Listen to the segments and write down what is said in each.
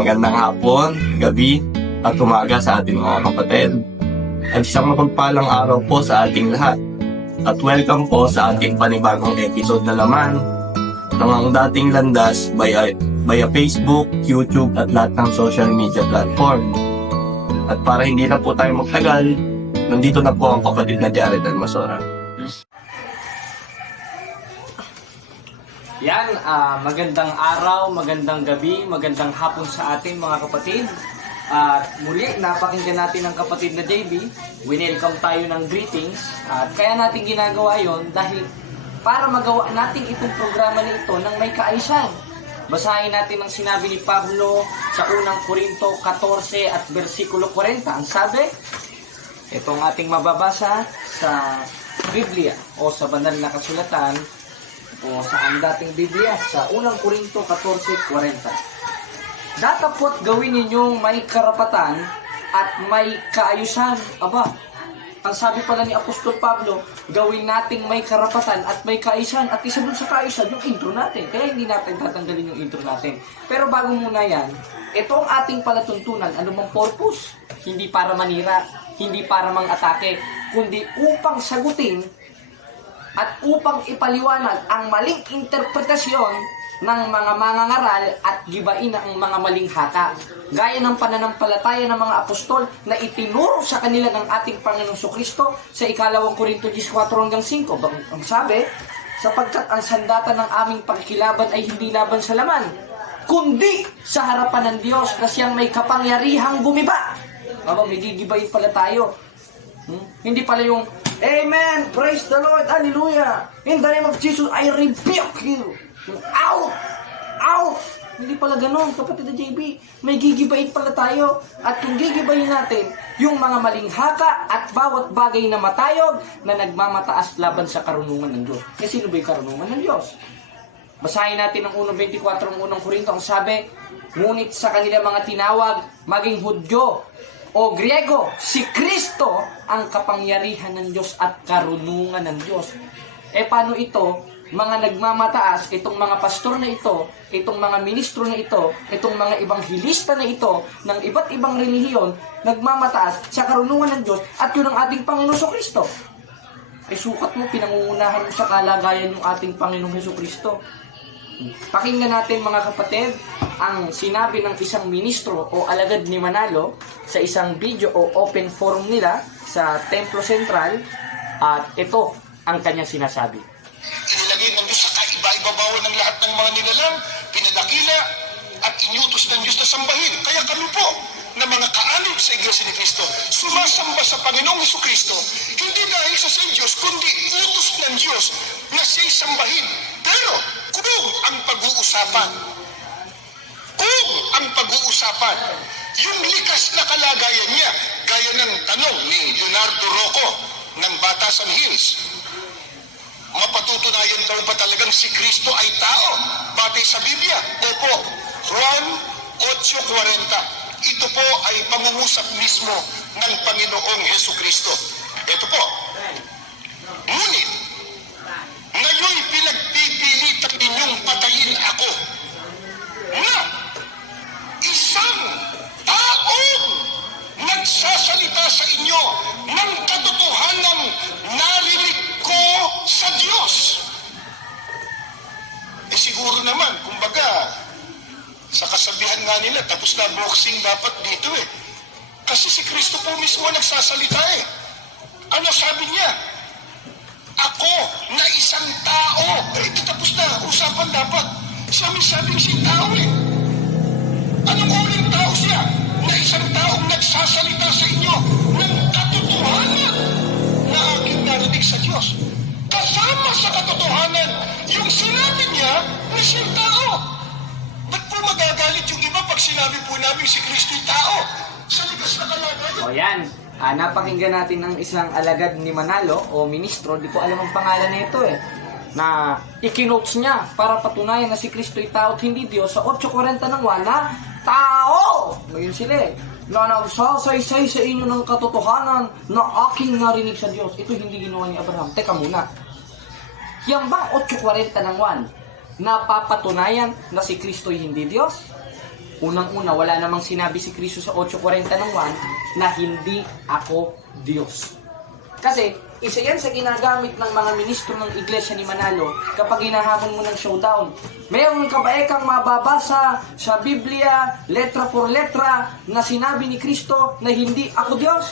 magandang hapon, gabi, at umaga sa ating mga kapatid. At isang mapagpalang araw po sa ating lahat. At welcome po sa ating panibagong episode na naman ng ang dating landas via Facebook, YouTube at lahat ng social media platform. At para hindi na po tayo magtagal, nandito na po ang kapatid na Jared Almasora. Yan, magandang araw, magandang gabi, magandang hapon sa ating mga kapatid. At muli, napakinggan natin ang kapatid na JB. Winelcome tayo ng greetings. At kaya natin ginagawa yon dahil para magawa natin itong programa na ito ng may kaayusan. Basahin natin ang sinabi ni Pablo sa unang Korinto 14 at versikulo 40. Ang sabi, itong ating mababasa sa Biblia o sa banal na kasulatan o sa ang dating Biblia sa unang Korinto 14:40. Datapot gawin ninyong may karapatan at may kaayusan. Aba, ang sabi pala ni Apostol Pablo, gawin nating may karapatan at may kaayusan. At isa dun sa kaayusan, yung intro natin. Kaya hindi natin tatanggalin yung intro natin. Pero bago muna yan, ito ang ating palatuntunan. Anumang purpose? Hindi para manira, hindi para mang-atake, kundi upang sagutin at upang ipaliwanag ang maling interpretasyon ng mga mangangaral at gibain ang mga maling haka. Gaya ng pananampalataya ng mga apostol na itinuro sa kanila ng ating Panginoong Jesucristo sa ikalawang Korinto 14:5. Ang sabi, sapagkat ang sandata ng aming pagkilaban ay hindi laban sa laman, kundi sa harapan ng Diyos na siyang may kapangyarihang gumiba. May gigibain pala tayo. Hindi pala yung Amen! Praise the Lord! Hallelujah! In the name of Jesus, I rebuke you! Out! Out! Hindi pala ganon, kapatid na JB. May gigibayin pala tayo. At kung gigibayin natin, yung mga maling haka at bawat bagay na matayog na nagmamataas laban sa karunungan ng Diyos. Kasi sino ba yung karunungan ng Diyos? Basahin natin ang 1:24 ng unang Korinto. Ang sabi, ngunit sa kanila mga tinawag, maging Hudyo o Griego, si Kristo ang kapangyarihan ng Diyos at karunungan ng Diyos. Paano ito? Mga nagmamataas, itong mga pastor na ito, itong mga ministro na ito, itong mga ibanghilista na ito, ng iba't ibang relihiyon, nagmamataas sa karunungan ng Diyos at yun ang ating Panginoong Jesucristo. Sukat mo, pinangungunahan mo sa kalagayan yung ating Panginoong Jesucristo. Pakinggan natin mga kapatid ang sinabi ng isang ministro o alagad ni Manalo sa isang video o open forum nila sa Templo Central at ito ang kanyang sinasabi. Inilagay ng Diyos sa kaiba-ibabaw ng lahat ng mga nilalang, pinadakila at inyutos ng Diyos na sambahin. Kaya kami po na mga kaalib sa Iglesia ni Cristo, sumasamba sa Panginoong Jesucristo, hindi dahil sa Diyos, kundi utos ng Diyos na siya'y sambahin. Pero kung ang pag-uusapan, yung likas na kalagayan niya, gaya ng tanong ni Leonardo Rocco ng Batasan Hills, mapatutunayan daw ba talagang si Kristo ay tao? Batay sa Biblia? Opo. Juan 8:40. Ito po ay pangungusap mismo ng Panginoong Jesucristo. Ito po. Ngunit, ngayon pinagpipilitan ninyong patayin ako na isang taong nagsasalita sa inyo ng katotohanang narinig ko sa Diyos. Siguro naman, kumbaga, sa kasabihan nga nila, tapos na boxing dapat dito Kasi si Kristo po mismo nagsasalita Ano sabi niya? Ako na isang tao. Ito tapos na, usapan dapat. Sabi siya tao Anong uling tao siya? Na isang taong nagsasalita sa inyo ng katotohanan na aking narinig sa Diyos. Kasama sa katotohanan, yung sinabi niya na siyang tao. Ba't po magagalit yung iba pag sinabi po namin si Kristo'y tao? Sa ligas na kalagayan. O yan, napakinggan natin ng isang alagad ni Manalo o ministro, di ko alam ang pangalan nito na ikinotes niya para patunayan na si Kristo'y tao at hindi Diyos sa 8:40 ng wana, tao! Ngayon sila na nagsasaysay sa inyo ng katotohanan na aking narinig sa Diyos. Ito hindi ginawa ni Abraham. Teka muna. Yan bang 8:40 ng 1 napapatunayan na si Kristo'y hindi Diyos? Unang-una, wala namang sinabi si Kristo sa 8:40 ng 1 na hindi ako Diyos. Kasi, isa yan sa ginagamit ng mga ministro ng Iglesia ni Manalo kapag hinahamon mo ng showdown. Mayroon ka ba kang mababasa sa Biblia, letra por letra, na sinabi ni Kristo na hindi ako Diyos?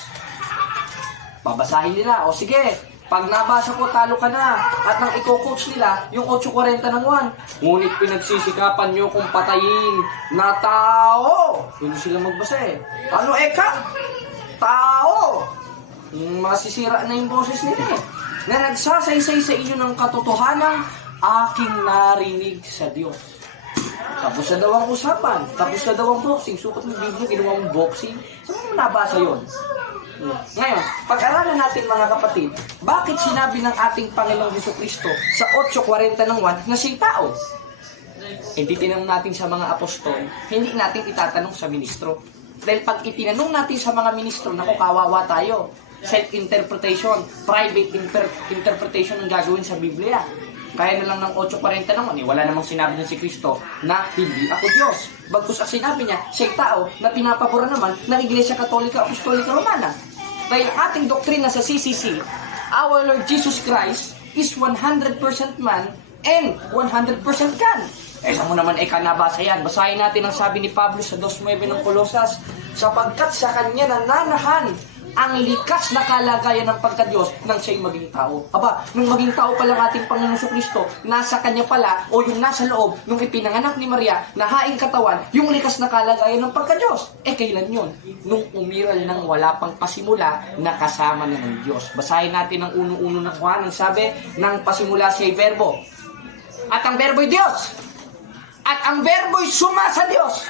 Babasahin nila, o sige, pag nabasa ko, talo ka na. At nang i-coach nila, yung 8:40 ng 1. Ngunit pinagsisikapan nyo kung patayin na tao. Hindi sila magbasa eh. Ano eka? Tao! Masisira na yung boses nila eh. Na nagsasaysay sa inyo ng katotohanan, aking narinig sa Diyos. Tapos na daw ang usapan. Tapos na daw ang boxing. Sukat ng Biblia, ginawa mong boxing. Saan mo nabasa yun? Ngayon, pag-aralan natin mga kapatid, bakit sinabi ng ating Panginoong Jesucristo sa 8:40 ng 1 na siya'y tao? Hindi tinanong natin sa mga apostol, hindi natin itatanong sa ministro. Dahil pag itinanong natin sa mga ministro, naku, kawawa tayo. Self-interpretation, private interpretation ang gagawin sa Biblia. Kaya na lang ng 8:40 naman, wala namang sinabi ng si Kristo na hindi ako Diyos. Bagkus ang sinabi niya, siya'y tao na pinapabura naman ng Iglesia Katolika Apostolika Romana. Dahil ating doktrina sa CCC, our Lord Jesus Christ is 100% man and 100% God. Saan mo naman nabasa yan? Basahin natin ang sabi ni Pablo sa 2:9 ng Kolosas, sapagkat sa kanya nananahan ang likas na kalagayan ng pagka-Diyos nang siya'y maging tao. Aba, nung maging tao pa lang ating Panginoon Jesucristo, nasa kanya pala, o yung nasa loob, nung ipinanganak ni Maria, na haing katawan, yung likas na kalagayan ng pagka-Diyos. Kailan yun? Nung umiral ng wala pang pasimula, na kasama na ng Diyos. Basahin natin ang 1:1 ng Juan, ang sabi, nang pasimula siya'y verbo. At ang verbo'y Diyos. At ang verbo'y suma sa Diyos.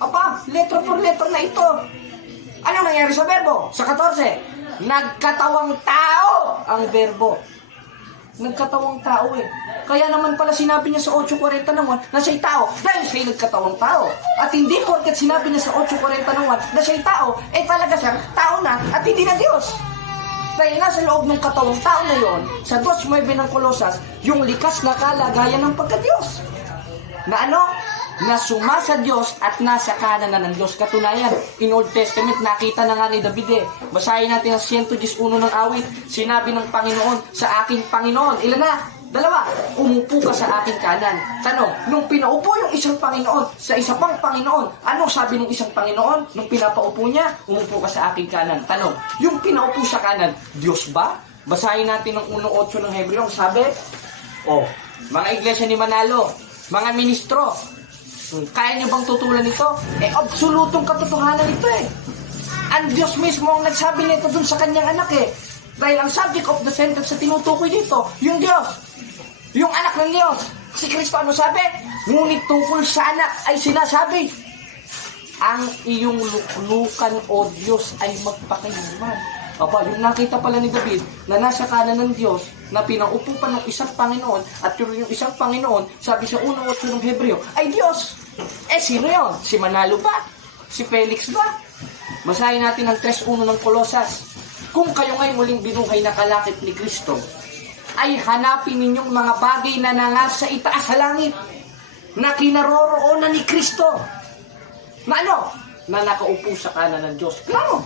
Aba, letra por letra na ito. Ano nangyari sa verbo? Sa 14, nagkatawang tao ang verbo. Nagkatawang tao eh. Kaya naman pala sinabi niya sa 8:40 ng 1 na siya'y tao dahil siya'y nagkatawang tao. At hindi porket sinabi niya sa 8:40 ng 1 na siya'y tao, talaga siyang tao na at hindi na Diyos. Dahil nasa loob ng katawang tao na yon, sa 2:9 ng Kolosas, yung likas na kalagayan ng pagka-Diyos. Na ano? Na suma sa Diyos at nasa kanan na ng Diyos. Katunayan, in Old Testament, nakita na nga ni David eh. Basahin natin ang 111 ng awit. Sinabi ng Panginoon sa aking Panginoon. Ilan na? 2. Umupo ka sa aking kanan. Tanong, nung pinaupo yung isang Panginoon sa isa pang Panginoon, ano sabi ng isang Panginoon? Nung pinapaupo niya, umupo ka sa aking kanan. Tanong, yung pinaupo sa kanan, Diyos ba? Basahin natin ang 1:8 ng Hebreo. Sabi, mga iglesia ni Manalo, mga ministro, kaya niyo bang tutulan ito? Absolutong katotohanan ito eh. Ang Diyos mismo ang nagsabi nito dun sa kanyang anak eh. Dahil ang subject of the sentence sa tinutukoy dito, yung Diyos. Yung anak ng Diyos. Si Kristo ano sabi? Ngunit tungkol sa anak ay sinasabi, ang iyong luklukan o Diyos ay magpakailanman. Aba, yung nakita pala ni David na nasa kanan ng Diyos na pinaupo pa ng isang Panginoon at yung isang Panginoon, sabi sa 1:8 ng Hebreo, ay Diyos. Sino yun? Si Manalo ba? Si Felix ba? Basahin natin ang 3:1 ng Kolosas. Kung kayo ngay muling binuhay na kalakip ni Kristo, ay hanapin ninyong mga bagay na nangasa itaas sa langit, na kinaroroonan ni Kristo. Na ano? Na nakaupo sa kanan ng Diyos. Klaro.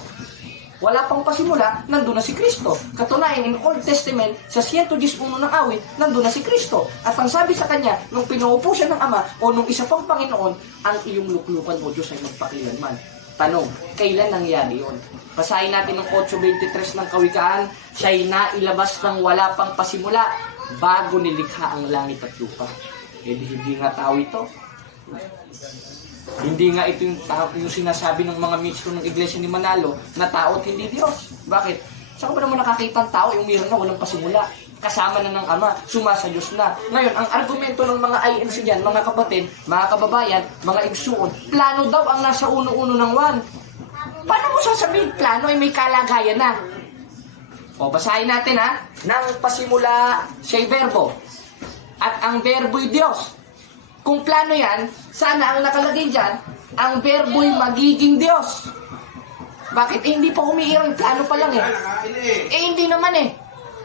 Wala pang pasimula, nandun na si Kristo. Katunayan, in Old Testament, sa 111 ng awit, nandun na si Kristo. At ang sabi sa kanya, nung pinuupo siya ng Ama, o nung isa pang Panginoon, ang iyong luklukan o Diyos ay magpakilanman. Tanong, kailan nangyari yun? Basahin natin ang 8:23 ng Kawikaan, siya'y nailabas ng wala pang pasimula, bago nilikha ang langit at lupa. Hindi nga tao ito. Hindi nga ito yung sinasabi ng mga ministro ng Iglesia ni Manalo na tao at hindi Diyos. Bakit? Saan ka ba naman nakakita ang tao yung mayroon na walang pasimula? Kasama na ng Ama, sumasa Diyos na. Ngayon, ang argumento ng mga INC dyan, mga kapatid, mga kababayan, mga igsuon, plano daw ang nasa 1:1 ng 1. Paano mo sasabihin plano ay may kalagayan na? Basahin natin ha. Nang pasimula siya'y verbo. At ang verbo'y Diyos. Kung plano yan, sana ang nakalagay dyan, ang verbo'y magiging Diyos. Bakit? Hindi pa umiiral, plano pa lang eh. Hindi naman eh.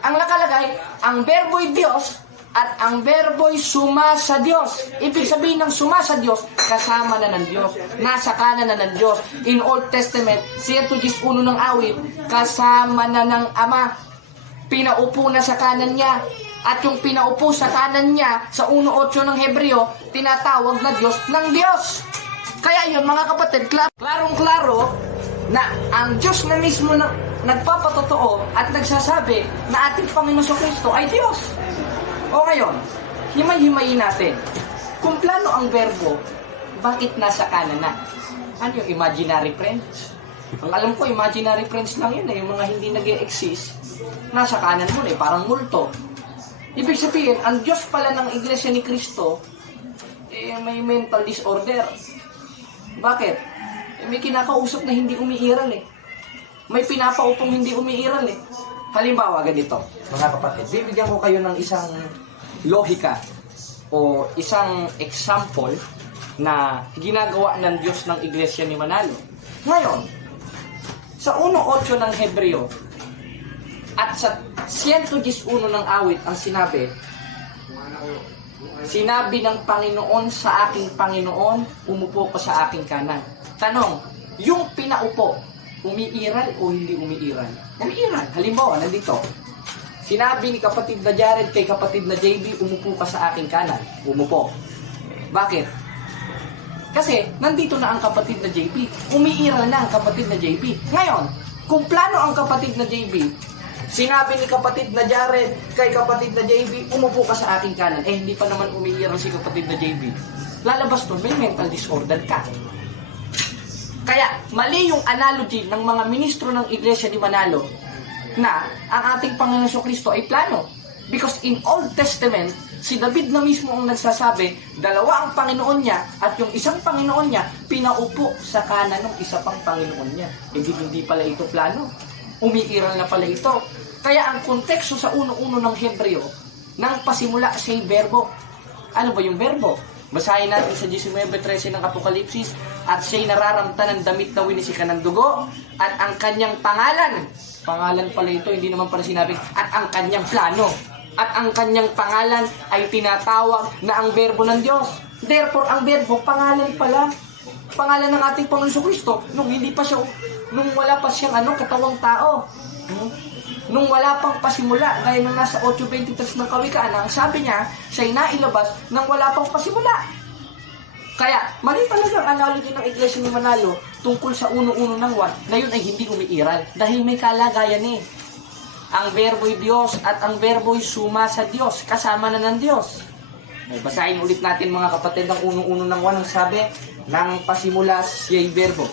Ang nakalagay, ang verbo'y Diyos at ang verbo'y suma sa Diyos. Ibig sabihin ng suma sa Diyos, kasama na ng Diyos, nasa kanan na ng Diyos. In Old Testament, 111 ng awit, kasama na ng Ama, pinaupo na sa kanan niya. At yung pinaupo sa kanan niya, sa 1:8 ng Hebreo, tinatawag na Diyos ng Diyos. Kaya yun mga kapatid, klarong-klaro na ang Diyos na mismo na nagpapatotoo at nagsasabi na ating Panginoon Kristo ay Diyos. O ngayon, himay-himayin natin. Kung plano ang verbo, bakit nasa kanan na? Ano yung imaginary friends? Ang alam ko, imaginary friends lang yun yung mga hindi nag-e-exist. Nasa kanan mo parang multo. Ibig sabihin, ang Diyos pala ng Iglesia ni Cristo, may mental disorder. Bakit? May kinakausap na hindi umiiral May pinapaupong hindi umiiral Halimbawa, ganito, mga kapatid, bibigyan ko kayo ng isang lohika o isang example na ginagawa ng Diyos ng Iglesia ni Manalo. Ngayon, sa 1:8 ng Hebreo at sa 111 ng awit ang sinabi ng Panginoon sa aking Panginoon, umupo ka sa aking kanan. Tanong, yung pinaupo, umiiral o hindi umiiral? Umiiral. Halimbawa, nandito. Sinabi ni kapatid na Jared kay kapatid na JB, umupo ka sa aking kanan. Umupo. Bakit? Kasi, nandito na ang kapatid na JB. Umiiral na ang kapatid na JB. Ngayon, kung plano ang kapatid na JB, sinabi ni kapatid na Jared kay kapatid na JB, umupo ka sa aking kanan. Hindi pa naman umiiral si kapatid na JB. Lalabas doon, may mental disorder ka. Kaya, mali yung analogy ng mga ministro ng Iglesia ni Manalo na ang ating Panginoon Kristo ay plano. Because in Old Testament, si David na mismo ang nagsasabi, dalawa ang Panginoon niya at yung isang Panginoon niya, pinaupo sa kanan ng isa pang Panginoon niya. Hindi pala ito plano. Umiiral na pala ito. Kaya ang konteksto sa 1:1 ng Hebreo, nang pasimula siya'y verbo. Ano ba yung verbo? Basahin natin sa 19:13 ng Apokalipsis, at siya'y nararamta ng damit na winisikan ng dugo, at ang kanyang pangalan pala ito, hindi naman pala sinabi, at ang kanyang plano, at ang kanyang pangalan ay tinatawag na ang verbo ng Diyos. Therefore, ang verbo, pangalan pala. Pangalan ng ating Panginoon Kristo, nung wala pa siyang katawang tao. Nung wala pang pasimula, gaya nung nasa 8:23 ng Kawikaan, ang sabi niya, siya'y nailabas nang wala pang pasimula. Kaya, mali talaga ang analogy ng Iglesia ni Manalo tungkol sa 1:1 ng 1 na yun ay hindi umiiral dahil may kalagayan Ang verbo'y Diyos at ang verbo'y suma sa Diyos, kasama na ng Diyos. Basahin ulit natin mga kapatid ng 1:1 ng 1 ang sabi, nang pasimula siya'y verbo.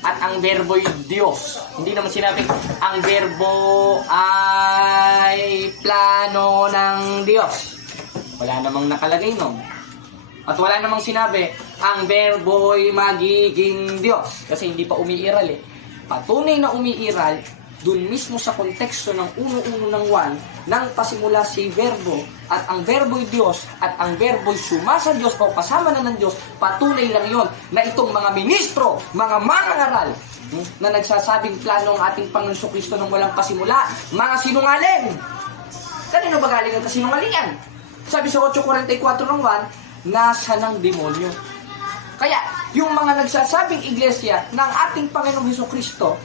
At ang verbo'y Diyos. Hindi naman sinabi, ang verbo ay plano ng Diyos. Wala namang nakalagay nun. At wala namang sinabi, ang verbo'y magiging Diyos. Kasi hindi pa umiiral Patunay na umiiral, dun mismo sa konteksto ng 1:1 ng 1, nang pasimula si verbo, at ang verbo'y Diyos, at ang verbo'y suma sa Diyos, o kasama na ng Diyos, patunay lang yon na itong mga ministro, mga mangangaral, na nagsasabing plano ang ating Panginoon Kristo nang walang pasimula, mga sinungaling. Kanino ba galing ang kasinungalingan? Sabi sa 8:44 ng 1, nasa ng demonyo. Kaya, yung mga nagsasabing iglesia ng ating Panginoong Kristo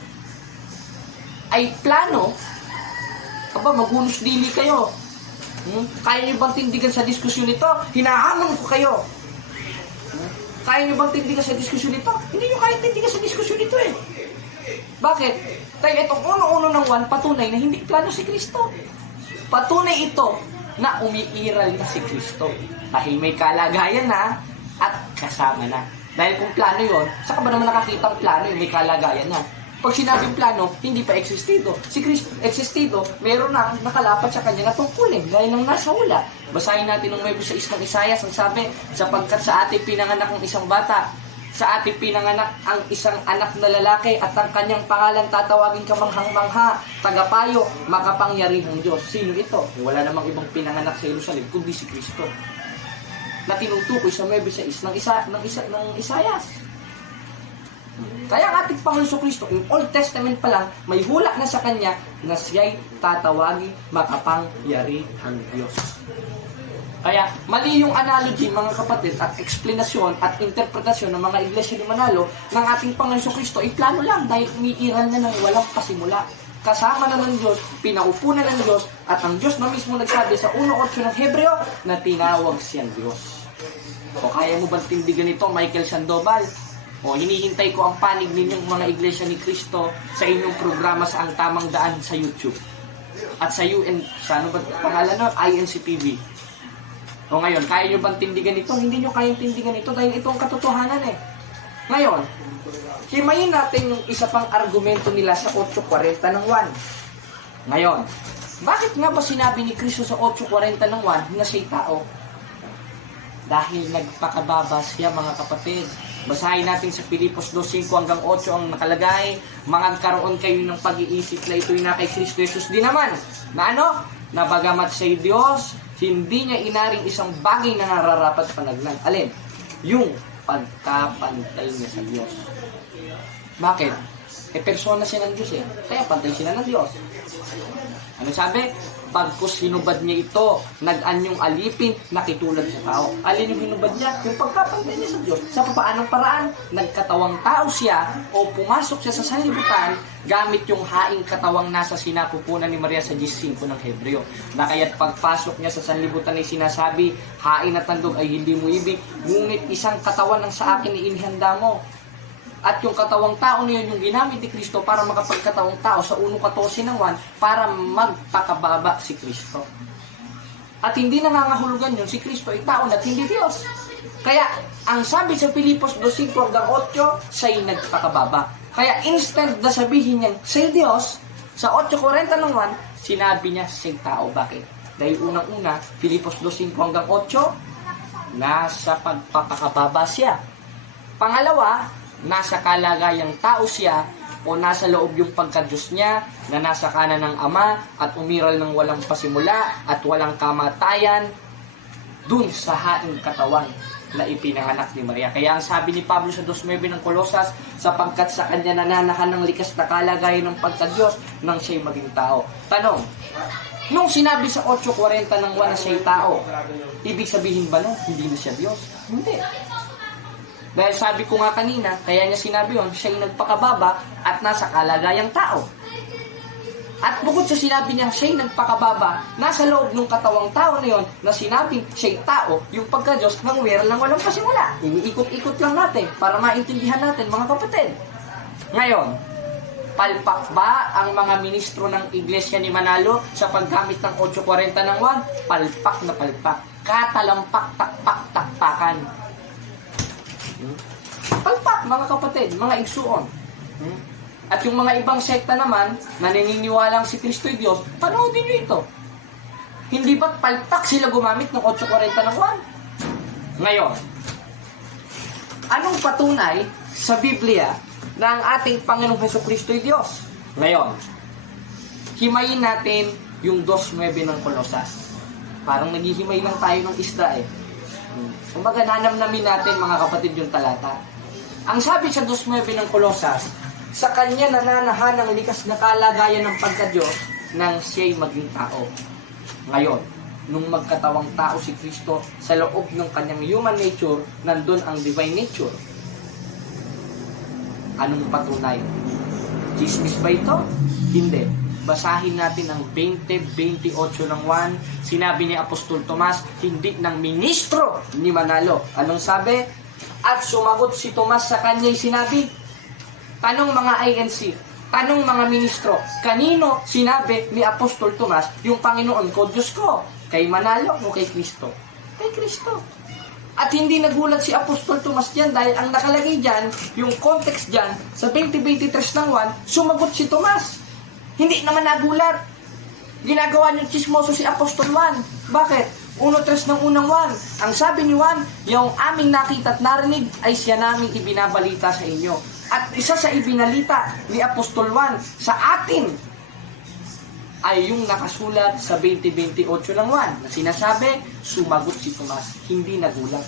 ay plano, magunos dili kayo. Kaya niyo bang tindigan sa diskusyon ito? Hinahamon ko kayo. Kaya niyo bang tindigan sa diskusyon ito? Hindi niyo kaya tindigan sa diskusyon ito Bakit? Dahil itong 1:1 ng 1, patunay na hindi plano si Kristo. Patunay ito na umiiral na si Kristo. Dahil may kalagayan na at kasama na. Dahil kung plano yon, saka ba naman nakakita ang plano may kalagayan na? Pag sinabing plano, hindi pa existido. Si Kristo, existido, meron na nakalapat sa kanya na tungkulin, gaya ng nasa hula. Basahin natin ng 9:6 ng Isaias, ang sabi, sapagkat sa ating pinanganak ng isang bata, sa ating pinanganak ang isang anak na lalaki, at ang kanyang pangalan tatawagin kamanghang-mangha, tagapayo, makapangyarihang Diyos. Sino ito? Wala namang ibang pinanganak sa Jerusalem, kundi si Kristo. Na tinutukoy sa 9:6 ng Isaias. Kaya ang ating Panginoon Kristo, in Old Testament pa lang, may hula na sa Kanya na siya'y tatawagin makapangyarihang Diyos. Kaya mali yung analogy mga kapatid at eksplanasyon at interpretasyon ng mga iglesia ni Manalo ng ating Panginoon Kristo ay plano lang dahil umiiral na ng walang pasimula. Kasama na ng Diyos, pinaupo na ng Diyos, at ang Diyos na mismo nagsabi sa 1:8 ng Hebreo na tinawag siyang Diyos. O kaya mo bang tindigan ito, Michael Sandoval? O hinihintay ko ang panig ninyong mga iglesia ni Kristo sa inyong programa sa Ang Tamang Daan sa YouTube. At sa UN, sa ano ba pangalan nun? INCTV. O ngayon, kaya nyo bang tindigan ito? Hindi nyo kayang tindigan ito dahil ito ang katotohanan eh. Ngayon, himayin natin yung isa pang argumento nila sa 8:40 ng 1. Ngayon, bakit nga ba sinabi ni Kristo sa 8:40 ng 1 na siya'y tao? Dahil nagpakababa siya mga kapatid. Basahin natin sa Filipos 2:5-8 ang nakalagay, magkaroon kayo ng pag-iisip na ito'y na kay Kristo Jesus din naman. Na ano? Na bagamat siya'y Diyos, hindi niya inaring isang bagay na nararapat panaglan. Alin? Yung pagkapantay niya sa Diyos. Bakit? Persona siya ng Diyos eh. Kaya pantay sila ng Diyos. Ano sabi? Pagkus hinubad niya ito, nag-anyong alipin, nakitulad sa tao. Alin yung hinubad niya? Yung pagkapantay niya sa Diyos. Sa paanong paraan? Nagkatawang tao siya o pumasok siya sa sanlibutan gamit yung haing katawang nasa sinapupunan ni Maria sa 10:5 ng Hebreo. Na kaya't pagpasok niya sa sanlibutan ay sinasabi, hain at tandog ay hindi mo ibig, ngunit isang katawan ang sa akin ni inihanda mo. At yung katawang tao na yun, yung ginamit ni Kristo para makapagkatawang tao sa 1:14 ng 1 para magpakababa si Kristo. At hindi nangangahulugan yun, si Kristo ay tao at hindi Diyos. Kaya, ang sabi sa Filipos 2:5-8, siya'y nagpakababa. Kaya instant na sabihin niya, siya'y Diyos, sa 8:40 ng 1, sinabi niya siya'y tao. Bakit? Dahil unang-una, Filipos 2:5-8, nasa pagpapakababa siya. Pangalawa, nasa kalagayang tao siya o nasa loob yung pagka-Diyos niya na nasa kanan ng Ama at umiral ng walang pasimula at walang kamatayan dun sa haing katawan na ipinanganak ni Maria. Kaya ang sabi ni Pablo sa 2:9 ng Kolosas, sapagkat sa kanya nananahan ng likas na kalagayan ng pagka-Diyos nang siya'y maging tao. Tanong, nung sinabi sa 8:40 ng 1 na siya'y tao, ibig sabihin ba na hindi na siya Diyos? Hindi. Dahil sabi ko nga kanina, kaya niya sinabi yun, siya'y nagpakababa at nasa kalagayang tao. At bukod sa sinabi niya, siya'y nagpakababa, nasa loob ng katawang tao na yun, na sinabing siya'y tao, yung pagka-Diyos ng wiral ng walang pasimula. Iniikot-ikot lang natin para maintindihan natin mga kapatid. Ngayon, palpak ba ang mga ministro ng Iglesia ni Manalo sa paggamit ng 8:40 ng 1? Palpak na palpak. Katalampak, takpak, takpakan. Palpak, mga kapatid, mga igsuon. At yung mga ibang sekta naman, na naniniwalang si Kristo ay Diyos, panoodin nyo ito. Hindi ba't palpak sila gumamit ng 8:40 ng 1? Ngayon, anong patunay sa Biblia na ang ating Panginoong Hesukristo ay Diyos? Ngayon, himayin natin yung 2:9 ng Kolosas. Parang naghihimay lang tayo ng isda eh. Kumbaga, nanamnamin natin mga kapatid yung talata. Ang sabi sa 2:9 ng Kolosas, sa kanya nananahan ng likas na kalagayan ng pagka-Diyos nang siya'y maging tao. Ngayon, nung magkatawang tao si Kristo, sa loob ng kanyang human nature, nandun ang divine nature. Anong patunay? Chismis ba ito? Hindi. Basahin natin ang 20:28 ng 1. Sinabi ni Apostol Tomas, hindi ng ministro ni Manalo. Anong sabi? At sumagot si Tomas sa kanya'y sinabi, tanong mga INC, tanong mga ministro, kanino sinabi ni Apostol Tomas yung Panginoon ko, Diyos ko? Kay Manalo o kay Kristo? Kay Kristo. At hindi nagulat si Apostol Tomas diyan dahil ang nakalagay diyan, yung context diyan, sa 20:23 ng 1, sumagot si Tomas. Hindi naman nagulat. Ginagawa niyo chismoso si Apostol Juan. Bakit? 1:3 ng unang 1. Ang sabi ni Juan, yung aming nakita at narinig ay siya naming ibinabalita sa inyo. At isa sa ibinalita ni Apostol Juan sa atin ay yung nakasulat sa 20:28 ng 1 na sinasabi, sumagot si Tomas, hindi nagulat.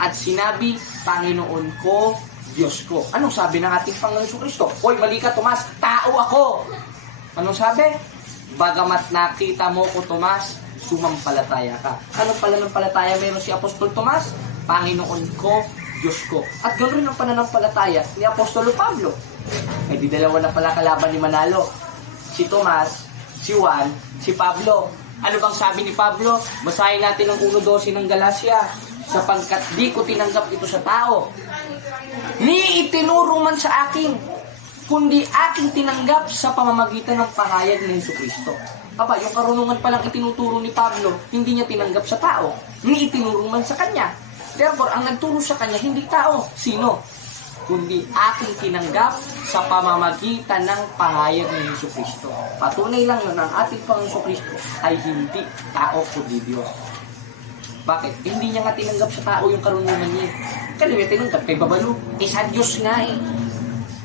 At sinabi, Panginoon ko, Diyos ko. Anong sabi ng ating Panginoon Kristo? Hoy, mali ka, Tomas, tao ako. Anong sabi? Bagamat nakita mo ko, Tomas, sumampalataya ka. Anong pananampalataya meron si Apostol Tomas? Panginoon ko, Diyos ko. At ganoon ang pananampalataya ni Apostol Pablo. Di dalawa na pala kalaban ni Manalo. Si Tomas, si Juan, si Pablo. Ano bang sabi ni Pablo? Basahin natin ang 1:12 ng Galacia. Sapagkat di ko tinanggap ito sa tao, ni itinuro man sa akin, kundi aking tinanggap sa pamamagitan ng pahayag ni Jesucristo. Aba, yung karunungan palang itinuturo ni Pablo, hindi niya tinanggap sa tao, ni itinuro man sa kanya. Therefore, ang nagturo sa kanya, hindi tao. Sino? Kundi aking tinanggap sa pamamagitan ng pahayag ni Jesucristo. Patunay lang yun, ang ating Panginoon Jesucristo ay hindi tao kundi Diyos. Bakit? Hindi niya nga tinanggap sa tao yung karunungan niya. Kaya niya tinanggap kay Babalo. Isa Diyos nga eh.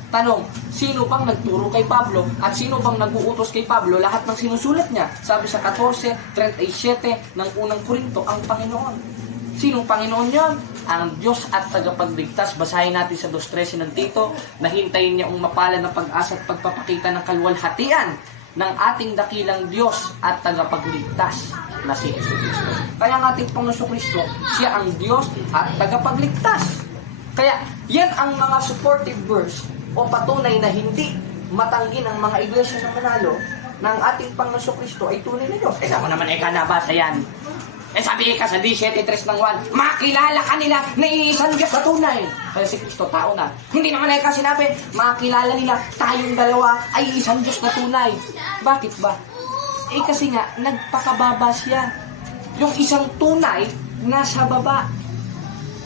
Tanong, sino bang nagturo kay Pablo at sino bang nag-uutos kay Pablo? Lahat ng sinusulat niya. Sabi sa 14:37 ng unang Korinto, ang Panginoon. Sinong Panginoon yon? Ang Diyos at tagapagligtas. Basahin natin sa 2:13 ng Tito, na hintayin niya ang mapalad na pag-asa at pagpapakita ng kaluwalhatian ng ating dakilang Diyos at tagapagligtas na si Jesucristo. Kaya ang ating Panginoon Jesucristo, siya ang Diyos at tagapagligtas. Kaya yan ang mga supportive verse o patunay na hindi matanggi ng mga iglesia sa Manalo na ang ating Panginoon Jesucristo ay tunay na Diyos. Ako naman nabasa yan. Sabi ka sa 17:3 ng 1, makilala ka nila na iisang Diyos na tunay. Kaya si Kristo, tao na. Hindi naman ka sinabi, makilala nila tayong dalawa ay isang Diyos na tunay. Bakit ba? Kasi nga, nagpakababa siya. Yung isang tunay, nasa baba.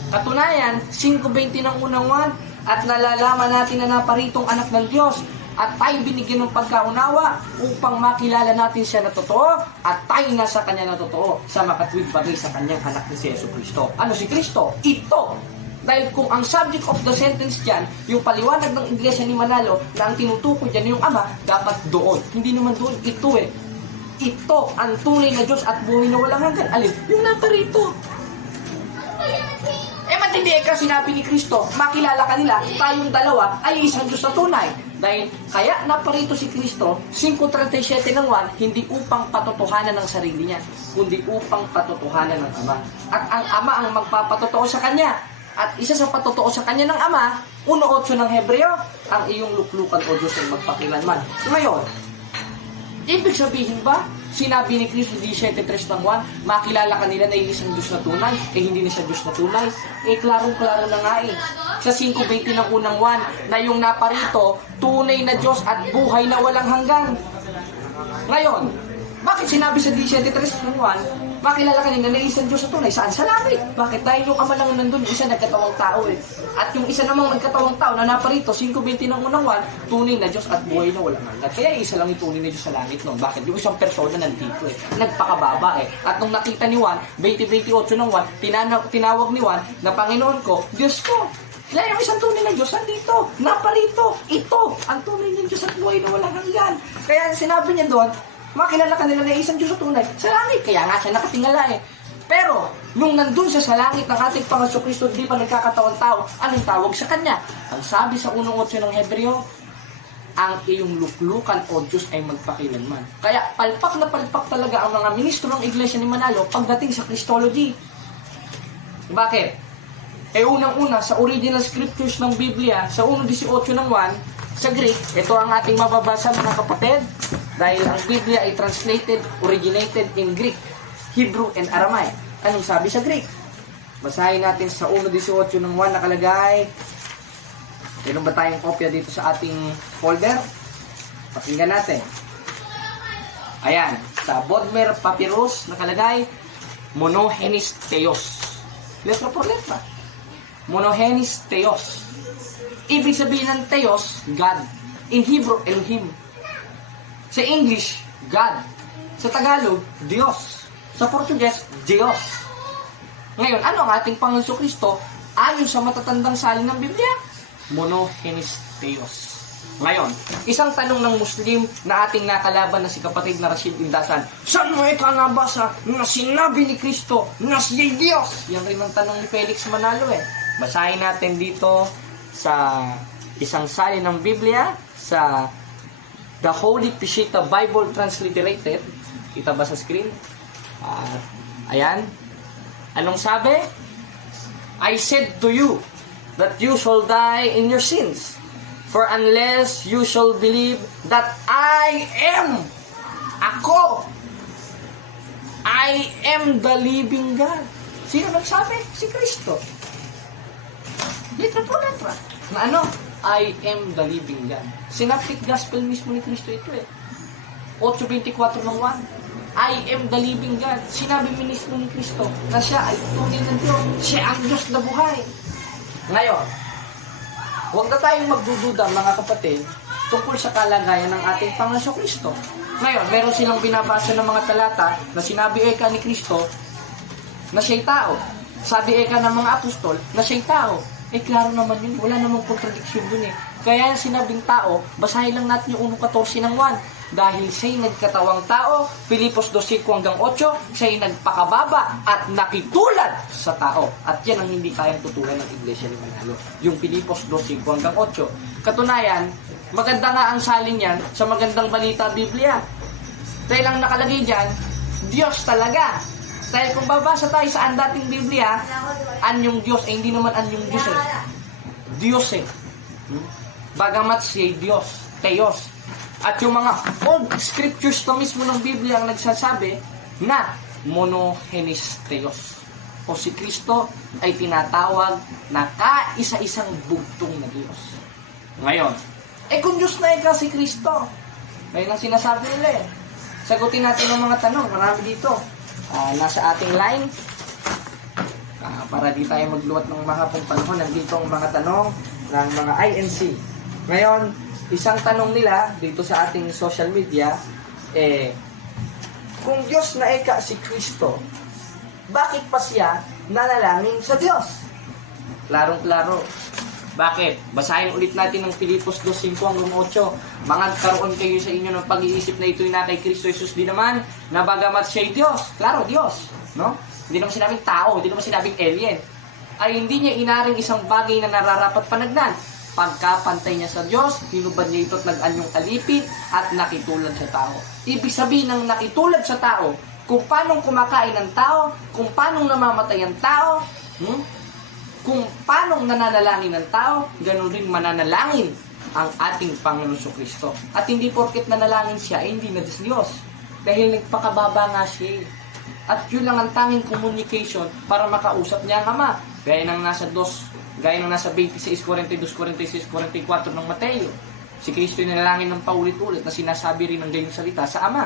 Katunayan, 5:20 ng unang 1, at nalalaman natin na naparitong anak ng Diyos at tayo binigyan ng pagkaunawa upang makilala natin siya na totoo at tayo nasa kanya na totoo sa makatwid bagay sa kanyang anak na si Jesucristo. Ano si Kristo? Ito! Dahil kung ang subject of the sentence dyan, yung paliwanag ng iglesia ni Manalo na ang tinutukoy dyan yung Ama, dapat doon. Hindi naman doon, ito eh. Ito ang tunay na Diyos at buhay na walang hanggan. Alin? Yung naparito. Ba't hindi sinabi ni Kristo, makilala ka nila, tayong dalawa ay isang Diyos na tunay. Dahil kaya naparito si Kristo, 5:37 ng 1, hindi upang patotohanan ng sarili niya, kundi upang patotohanan ng Ama. At ang Ama ang magpapatotoo sa Kanya. At isa sa patotoo sa Kanya ng Ama, 1:8 ng Hebreo, ang iyong luklukan o Diyos ay magpakilanman. Ngayon, ibig sabihin ba, sinabi ni Kristo 17:3 ng 1, makilala ka nila na isang Diyos na tunay, hindi na siya Diyos na tunay? Klarong-klaro na nga eh. Sa 5:20 ng unang 1, na yung naparito, tunay na Diyos at buhay na walang hanggan. Ngayon, bakit sinabi sa 17:3 ng 1, makilala ka nila na isang Diyos na tunay? Saan? Sa langit. Bakit? Dahil yung Ama lang nandun, yung isa nagkatawang tao eh. At yung isa namang nagkatawang tao na naparito, 5:20 ng unang 1, tunay na Diyos at buhay na walang hanggan. Kaya isa lang yung tunay na Diyos sa langit noon. Bakit? Yung isang persona nandito eh. Nagpakababa eh. At nung nakita ni Juan, 20:28 ng 1, tinawag ni Juan na Panginoon ko, Diyos ko. Kaya yung isang tunay na Diyos nandito, naparito. Ito, ang tunay ng Diyos at buhay na walang hanggan. Kaya sinabi niya doon, makilala ka nila na isang Diyos na tunay sa langit. Kaya nga siya nakatingala eh. Pero, nung nandun siya sa langit ng ating Panginoon Jesucristo, di pa nagkakatawang tao, anong tawag sa Kanya? Ang sabi sa 1:8 ng Hebreo, ang iyong luklukan o Diyos ay magpakilanman. Kaya palpak na palpak talaga ang mga ministro ng Iglesia ni Manalo pagdating sa Christology. Bakit? Unang-una, sa original scriptures ng Biblia, sa 1:18 ng 1, sa Greek, ito ang ating mababasa mga kapatid, dahil ang Biblia ay originated in Greek, Hebrew, and Aramaic. Anong sabi sa Greek? Basahin natin sa 1:18 ng 1 nakalagay. Meron ba tayong kopya dito sa ating folder? Pakinggan natin. Ayan, sa Bodmer Papyrus nakalagay, Monogenes Theos. Letra por letra. Monogenes Theos. Ibig sabihin ng Theos, God. In Hebrew, Elohim. Sa English, God. Sa Tagalog, Diyos. Sa Portuguese, Diyos. Ngayon, ano ang ating Panginoon Jesucristo ayon sa matatandang salin ng Biblia? Monogenes Theos. Ngayon, isang tanong ng Muslim na ating nakalaban na si kapatid na Rashid Indasan, saan mo nabasa na sinabi ni Kristo na siya'y Diyos? Yan rin ang tanong ni Felix Manalo eh. Basahin natin dito sa isang salin ng Biblia sa The Holy Peshitta Bible Transliterated. Kita ba sa screen? Ayan. Anong sabi? I said to you that you shall die in your sins. For unless you shall believe that I am, ako, I am the living God. Sino nagsabi? Si Kristo. Litra po litra. Na ano? I am the living God. Synoptic Gospel mismo ni Kristo ito eh. 8:24 ng 1. I am the living God. Sinabi mismo ni Kristo na siya ay tunay ng Diyos. Siya ang Diyos na buhay. Ngayon, huwag na tayong magdududa mga kapatid tungkol sa kalagayan ng ating Panginoon Kristo. Ngayon, meron silang binabasa ng mga talata na sinabi eka ni Kristo na siya'y tao. Sabi eka ng mga apostol na siya'y tao. Klaro naman yun. Wala namang kontradiksyon dun eh. Kaya sinabing tao, basahin lang natin yung 1:14 ng 1. Dahil siya'y nagkatawang tao, Pilipos 2:5-8, siya'y nagpakababa at nakitulad sa tao. At yan ang hindi kayang tutulan ng Iglesia ni Manalo. Yung Pilipos 2:5-8. Katunayan, maganda nga ang salin yan sa magandang balita Biblia. Dahil ang nakalagay dyan, Diyos talaga. Dahil kung babasa tayo sa dating Biblia, anyong Diyos, hindi naman anyong Diyos eh. Diyos eh. Bagamat siya'y Diyos, Theos. At yung mga old scriptures na mismo ng Biblia ang nagsasabi na monogenes Theos. O si Kristo ay tinatawag na kaisa-isang bugtong na Diyos. Ngayon, kung Diyos na ikaw si Kristo, ngayon ang sinasabi nila eh. Sagutin natin ang mga tanong, marami dito. Nasa ating line para di tayo magluwat ng mahabang panahon. Nandito ang mga tanong ng mga INC. Ngayon, isang tanong nila dito sa ating social media kung Diyos na eka si Kristo, bakit pa siya nanalangin sa Diyos? Klarong-klaro. Bakit? Basahin ulit natin ng Pilipos 2:5-8. Mangagkaroon kayo sa inyo ng pag-iisip na ito'y na kay Kristo Jesus din naman, na bagamat siya'y Diyos. Klaro, Diyos. No? Hindi naman sinabing tao, hindi naman sinabing alien. Ay hindi niya inaring isang bagay na nararapat panagnan. Pagkapantay niya sa Diyos, hinubad niya ito't nag-anyong alipin at nakitulad sa tao. Ibig sabihin ng nakitulad sa tao, kung paanong kumakain ng tao, kung paanong namamatay ang tao, kung paanong nananalangin ng tao, ganoon rin mananalangin ang ating Panginoon Kristo. At hindi porket nanalangin siya, hindi na Diyos. Dahil nagpakababa nga siya. At yun lang ang tanging communication para makausap niya ang Ama. Gaya ng nasa 26, 42, 46, 44 ng Mateo. Si Kristo yung nanalangin ng paulit-ulit na sinasabi rin ng gayong salita sa Ama.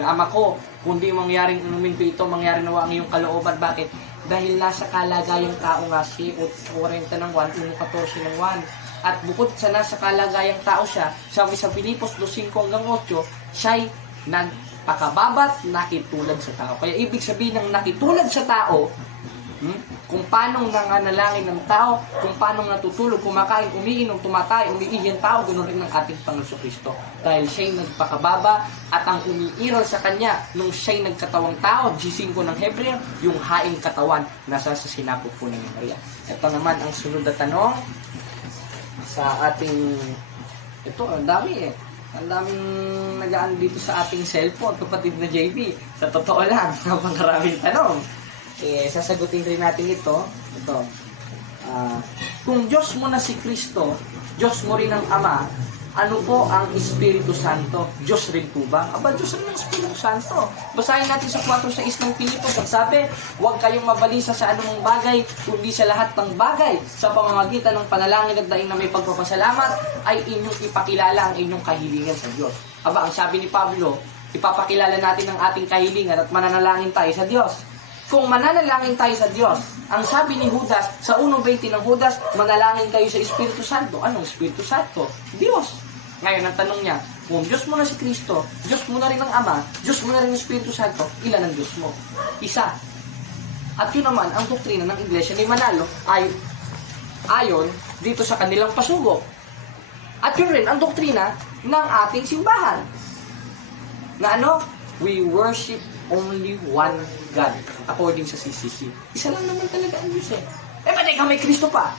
Na Ama ko, kung di mangyaring inumin ko ito, mangyari nawa ang iyong kalooban. Bakit? Dahil nasa kalagayang tao nga siya, 40 ng 1, 1:14 ng 1. At bukod sa nasa kalagayang tao siya, sabi sa Pilipos 2:5-8, siya'y nagpakababat, nakitulad sa tao. Kaya ibig sabihin ng nakitulad sa tao, kung paanong nanganalangin ng tao, kung paanong natutulog, kumakain, umiinom, tumatay, umiihi ang tao, ganoon rin ng ating Panginoon Kristo. Dahil siya'y nagpakababa at ang umiiral sa kanya nung siya'y nagkatawang tao, G5 ng Hebreo, yung haing katawan nasa sa sinapot po ng Maria. Ito naman ang sunod na tanong sa ating, ito, ang dami eh. Ang daming nagaan dito sa ating cellphone, kapatid na JB. Sa totoo lang, napakaraming tanong. Sasagutin rin natin ito. Kung Diyos mo na si Kristo, Diyos mo rin ang Ama, ano po ang Espiritu Santo? Diyos rin po ba? Aba, Diyos rin ang Espiritu Santo. Basahin natin sa 4:6 ng Pilipos. Ang sabi, huwag kayong mabalisa sa anumang bagay, kundi sa lahat ng bagay. Sa pamamagitan ng panalangin at daing na may pagpapasalamat, ay inyong ipakilala ang inyong kahilingan sa Diyos. Aba, ang sabi ni Pablo, ipapakilala natin ang ating kahilingan at mananalangin tayo sa Diyos. Kung mananalangin tayo sa Diyos, ang sabi ni Judas, sa 1:20 ng Judas, manalangin kayo sa Espiritu Santo. Anong Espiritu Santo? Diyos. Ngayon, ang tanong niya, kung Diyos mo na si Kristo, Diyos mo na rin ang Ama, Diyos mo na rin ang Espiritu Santo, ilan ang Diyos mo? Isa. At yun naman, ang doktrina ng Iglesia ni Manalo ay ayon dito sa kanilang pasubok. At yun rin ang doktrina ng ating simbahan. Na ano? We worship only one God according sa CCC. Isa lang naman talaga ang Diyos eh. Pati ka may Kristo pa.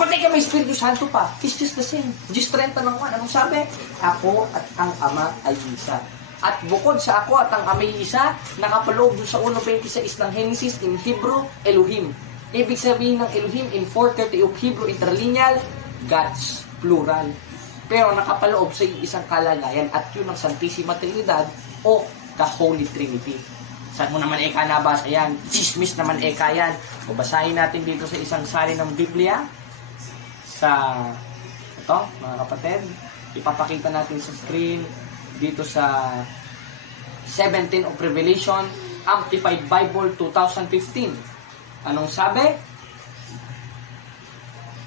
Pati ka may Espiritu Santo pa. It's just the same. Just 30 ng 1. Anong sabi? Ako at ang Ama ay isa. At bukod sa ako at ang Ama ay isa, nakapaloob doon sa 1.26 ng Genesis in Hebrew, Elohim. Ibig sabihin ng Elohim in 430 of Hebrew interlineal, Gods, plural. Pero nakapaloob sa isang kalagayan at yun ang Santissima Trinidad o the Holy Trinity. Saan mo naman eka nabasa yan? Chismis naman eka yan. O basahin natin dito sa isang sali ng Biblia. Sa ito, mga kapatid, ipapakita natin sa screen dito sa 17 of Revelation, Amplified Bible 2015. Anong sabi?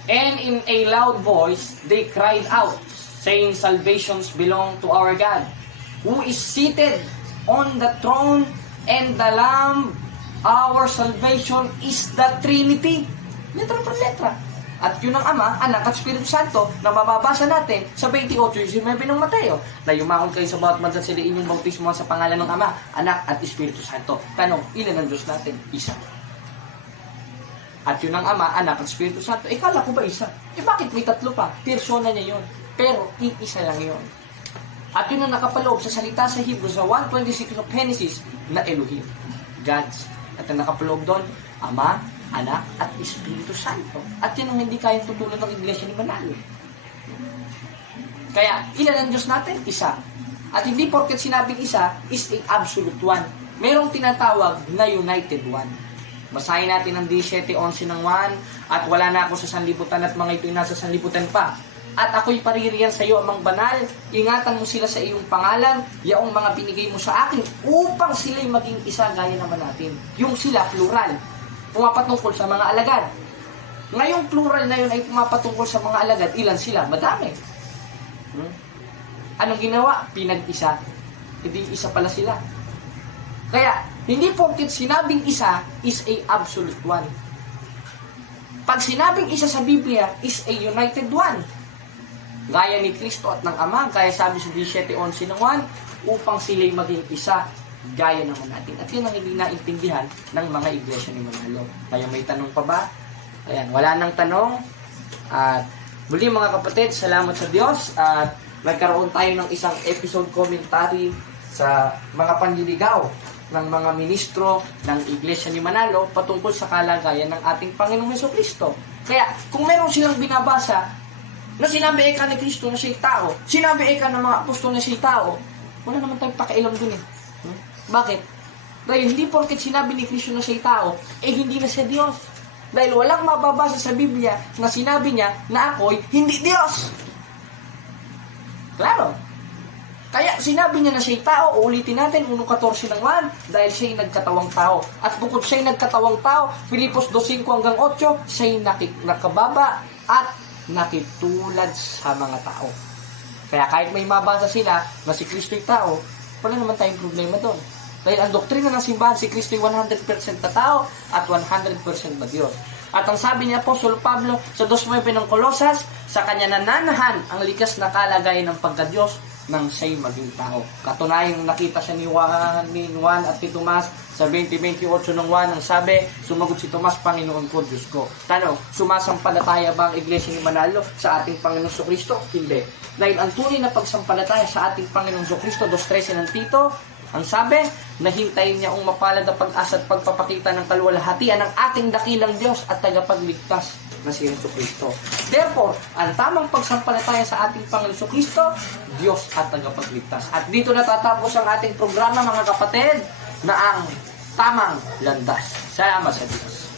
And in a loud voice, they cried out, saying, salvations belong to our God, who is seated on the throne, and the Lamb. Our salvation is the Trinity. Letra per letra. At yun ang Ama, Anak at Espiritu Santo na mababasa natin sa 28:19 ng Mateo. Na yumakon kayo sa bawat bansa sila inyong bautismo sa pangalan ng Ama, Anak at Espiritu Santo. Tanong, ilan ang Diyos natin? Isa. At yun ang Ama, Anak at Espiritu Santo. Kala ko ba isa? Bakit may tatlo pa? Persona niya yun. Pero iisa lang yun. At yun ang nakapaloob sa salita sa Hebrew sa 1.26 of Genesis na Elohim. Gods. At ang nakapaloob doon, Ama, Anak, at Espiritu Santo. At yun ang hindi kayang tutulong ng Iglesia ni Manalo. Kaya, ilan ang Diyos natin? Isa. At hindi porket sinabing isa, is a absolute one. Merong tinatawag na united one. Basahin natin ang 17:11 ng 1, at wala na ako sa sanlibutan at mga ito'y nasa sanlibutan pa. At ako'y paririyan sa iyo amang banal, ingatan mo sila sa iyong pangalan, yaong mga binigay mo sa akin, upang sila'y maging isa gaya naman natin. Yung sila, plural, pumapatungkol sa mga alagad. Ngayong plural na yun ay pumapatungkol sa mga alagad, ilan sila? Madami. Anong ginawa? Pinag-isa. Hindi isa pala sila. Kaya, hindi porket sinabing isa is a absolute one. Pag sinabing isa sa Biblia is a united one. Gaya ni Kristo at ng Ama, kaya sabi sa 17:11 ng 1, upang sila'y maging isa, gaya naman natin. At yun ang hindi naintindihan ng mga iglesia ni Manalo. Kaya may tanong pa ba? Ayan, wala nang tanong. At muli mga kapatid, salamat sa Diyos. At nagkaroon tayo ng isang episode commentary sa mga panliligaw ng mga ministro ng Iglesia ni Manalo patungkol sa kalagayan ng ating Panginoong Jesucristo. Kaya kung meron silang binabasa na sinabi eka ni Kristo na siya'y tao, sinabi eka ng mga apostol na siya'y tao, wala naman tayong pakialam dun eh. Bakit? Dahil hindi porket sinabi ni Kristo na siya'y tao, hindi na siya Diyos. Dahil walang mababasa sa Biblia na sinabi niya na ako'y hindi Diyos. Klaro. Kaya sinabi niya na siya'y tao, uulitin natin, 1.14 ng 1, dahil siya'y nagkatawang tao. At bukod siya'y nagkatawang tao, Filipos 2.5 hanggang 8, siya'y nakababa at nakitulad sa mga tao. Kaya kahit may mabasa sila na si Kristo'y tao, wala naman tayong problema doon. Dahil ang doktrina ng simbahan, si Kristo'y 100% na tao at 100% na Diyos. At ang sabi ni Apostol Pablo sa 2.9 ng Colosas, sa kanya nananahan ang likas na kalagayan ng pagka-Diyos nang siya'y maging tao. Katunayan nakita siya ni Juan at ni Tomas sa 20:28 ng 1, ang sabi, sumagot si Tomas, Panginoon ko, Diyos ko. Tanong, sumasampalataya ba ang Iglesia ni Manalo sa ating Panginoong Jesucristo? Hindi. Dahil ang tunay na pagsampalataya sa ating Panginoong Jesucristo, 2.13 ng Tito, ang sabi, nahintayin niya ang mapalad na pag-asa at pagpapakita ng kaluwalhatian ng ating dakilang Diyos at tagapagligtas na si Jesucristo. Therefore, ang tamang pagsampalataya sa ating Panginoon Jesucristo, Diyos at tagapagligtas. At dito natatapos ang ating programa, mga kapatid, na ang tamang landas. Salamat sa Diyos.